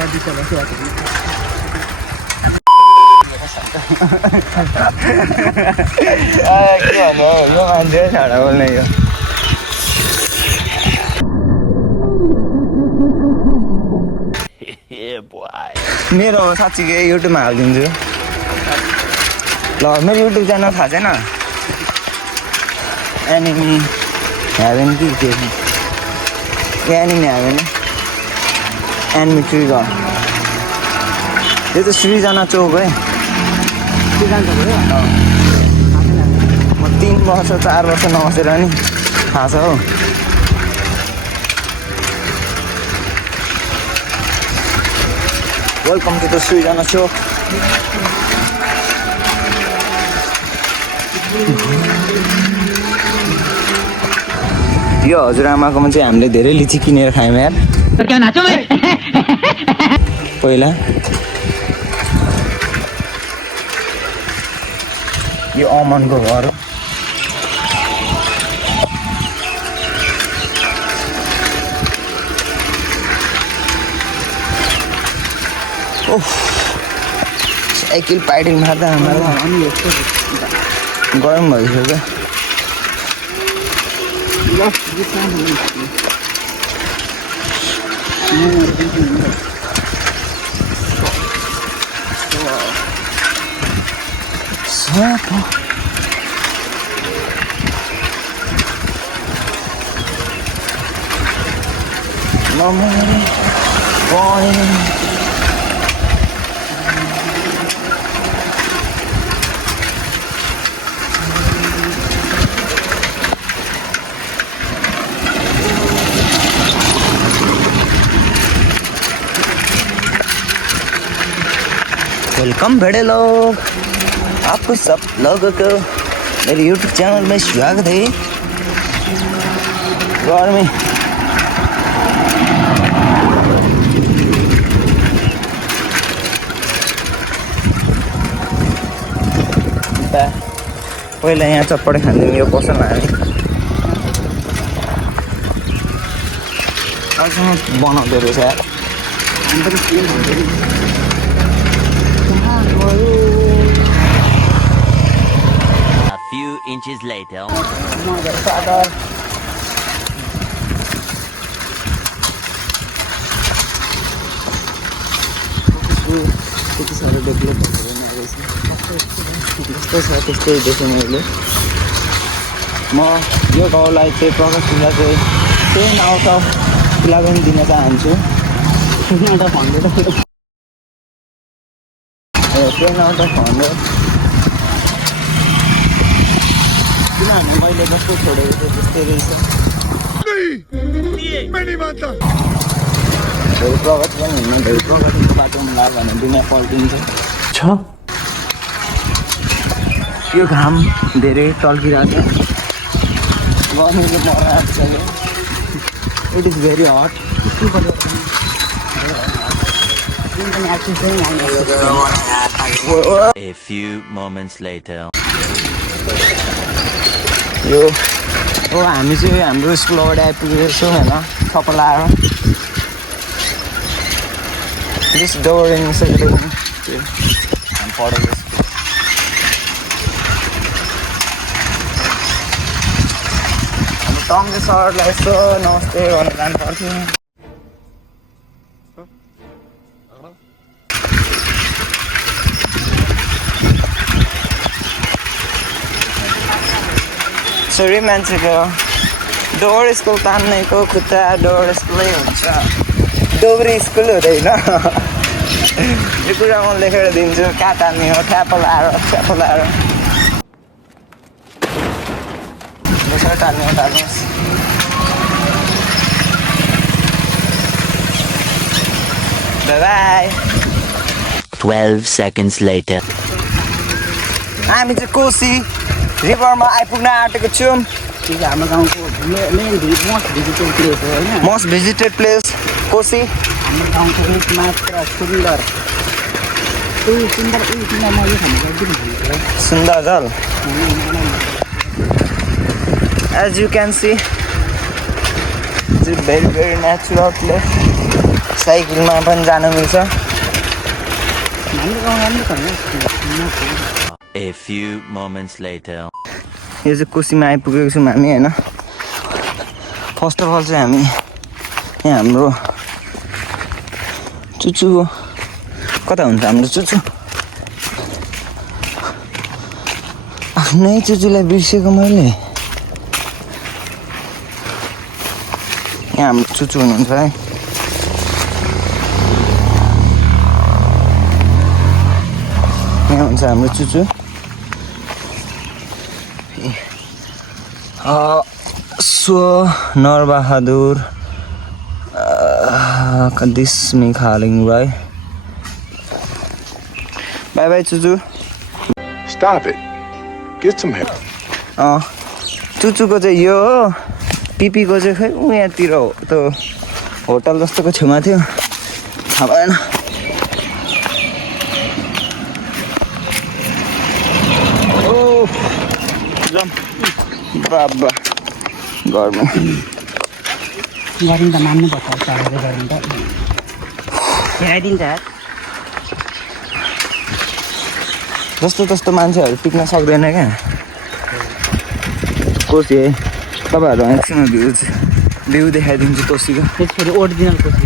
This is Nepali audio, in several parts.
के भन्नु यो मान्छे छाडा बोल्ने यो मेरो साँच्चीकै युट्युबमा हालिदिन्छु ल मेरो युट्युब च्यानल थाहा छैन एनिमी हेभेन कि के एनिमी हेभेन एनिमी ट्रिगर यो त सृजना चोक है म 3 वर्ष 4 वर्ष नबसेर नि थाहा छ हौ वेलकम टु द सृजना चोक यो हजुरआमाकोमा चाहिँ हामीले धेरै लिची किनेर खायौँ यार पहिला यो अमनको घर हो साइकल पाइडिङ मार्दा गरम भइसक्यो वेलकम बड़े लोग आपको सब लोगों को मेरे YouTube चैनल में स्वागत है गर्मी पहिला यहाँ चप्पड खाँदैनौँ यो पसल हामी अझसम्म बनाउँदो रहेछ यार A few inches later. त्यति साह्रो डेभलप भएर रहेछ जस्तो छ त्यस्तै देखेँ मैले म यो गाउँलाई चाहिँ प्रकाशलाई चाहिँ 10 आउट अफ 11 दिन चाहन्छु 10 आउट अफ 100 किनभने मैले जस्तो छोडेको थिएँ त्यस्तै रहेछ धेरै प्रगति पनि हुन्न धेरै प्रगतिको बाटोमा लाग्यो भने दुनियाँ पल्टिन्छ यो घाम धेरै टल्किरहेको गर्मीले मराएको छ it is very hot A few moments later. यो हो हामी चाहिँ हाम्रो स्कुलबाट आइपुगेको छौँ होइन थपल आएर दिस डोर इन सेक्रेटरी हामी पढेको हामी टङ्गे सरलाई यसो नमस्ते भनेर जानु पर्थ्यो छोरी मान्छेको डोर स्कुल तान्नेको खुट्टा डोर स्कुलै हुन्छ डोब्री स्कुल हुँदैन यो कुरा म लेखेर दिन्छु कहाँ तान्ने हो ठ्याप्प लाएर यसरी टाल्ने हो टाल्नुहोस् बाई 12 seconds later. हामी चाहिँ कोसी रिभरमा आइपुग्न आँटेको छौँ हाम्रो गाउँको मोस्ट भिजिटेड प्लेस हो होइन मोस्ट भिजिटेड प्लेस कोसी हाम्रो गाउँको मात्र सुन्दर सुन्दर म यो सुन्दर जल as you can see it's a very very natural place साइकलमा पनि जानु मिल्छ। हाम्रो गाउँ राम्रो छ नि। A few moments later. यो चाहिँ कोसीमा आइपुगेको छौँ हामी होइन। फर्स्ट अफ अल चाहिँ हामी यहाँ हाम्रो चुचु कता हुन्छ हाम्रो चुचु? आफ्नै चुचुलाई बिर्सेको मैले। यहाँ हाम्रो चुचु हुनुहुन्छ है। यहाँ हुन्छ हाम्रो Chuchu. So Narbahadur this me Khaling Rai. Bye bye Chuchu. Stop it. Get some help. चुचुको चाहिँ यो हो, पिपीको चाहिँ खै ऊ यहाँतिर हो त्यो होटल जस्तोको छेउमा थियो, थाहा भएन। ओ बाबा घरमा गरिन्छ मान्नुपर्छ चढेर गरिन्छ हेराइदिन्छ जस्तो तस्तो मान्छेहरू टिक्न सक्दैन क्या कोसी है। तपाईँहरू एकछिनमा भ्यू देखाइदिन्छु कोसीको। त्यसपछि ओरिजिनल कोसी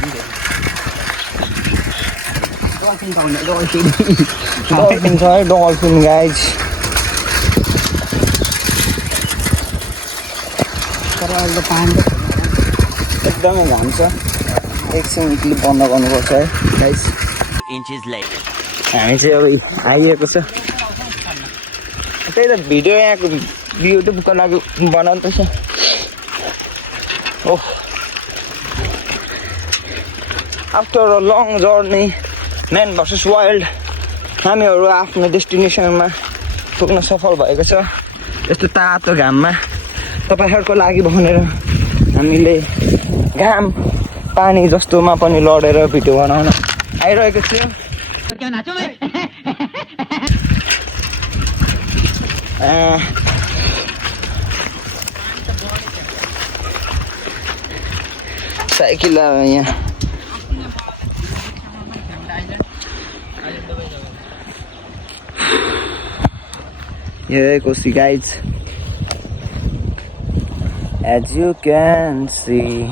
डल्फिन छ है, डल्फिन गाइज। तर अहिले त पानी एकदमै घाम छ। एकछिन क्लिप बन्द गर्नुपर्छ है गाइज। Inches later. हामी चाहिँ अब आइएको छ। त्यही त भिडियो यहाँको युट्युबको लागि बनाउँदैछ। Oh after a long journey man versus wild हामीहरू आफ्नो डेस्टिनेसनमा पुग्न सफल भएको छ। यस्तो तातो घाममा तपाईँहरूको लागि भनेर हामीले घाम पानी जस्तोमा पनि लडेर भिडियो बनाउन आइरहेको थियो। साइकल यहाँ ये Koshi guys as you can see।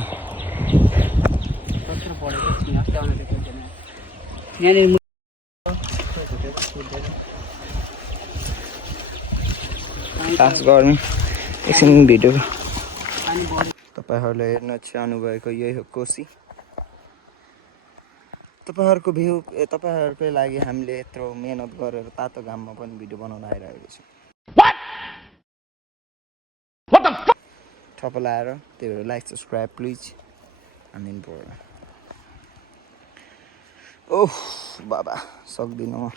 खास गर्मी एकछिन भिडियो तपाईँहरूले हेर्न चाहनु भएको यही हो कोसी। तपाईँहरूकै लागि हामीले यत्रो मेहनत गरेर तातो घाममा पनि भिडियो बनाउन आइरहेको छौँ। ठप्प लाएर त्यही भएर लाइक सब्सक्राइब प्लिज अनि ओह बाबा सक्दिनँ म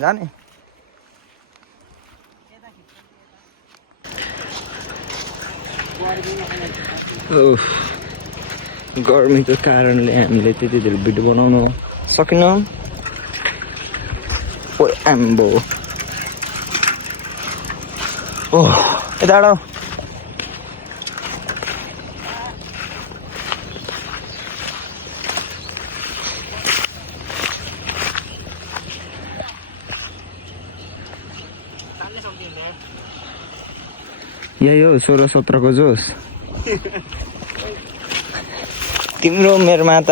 जाने। गर्मीको कारणले हामीले त्यति धेरै भिडियो बनाउन सकेनौँ। एम्बो ओह यता यही हो 16-17 को जोस। तिम्रो मेरोमा त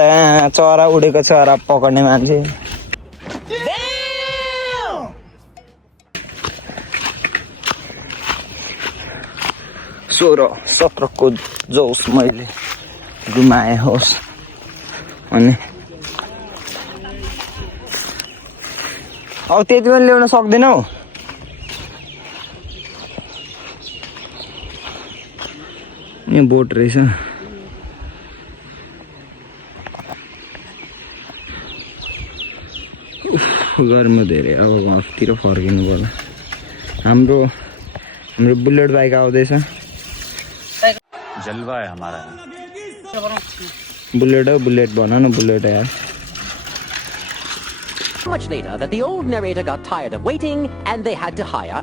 चरा उडेको चरा पकड्ने मान्छे। 16-17 को जोस मैले गुमाए होस् अनि अब त्यति पनि ल्याउन सक्दैनौ। यहाँ बोट रहेछ। गर्मी धेरै अब घरतिर फर्किनु पर्ला। हाम्रो बुलेट बाइक आउँदैछ। जलवा है हमारा। बुलेट भन न बुलेट यार। Much later that the old narrator got tired of waiting and they had to hire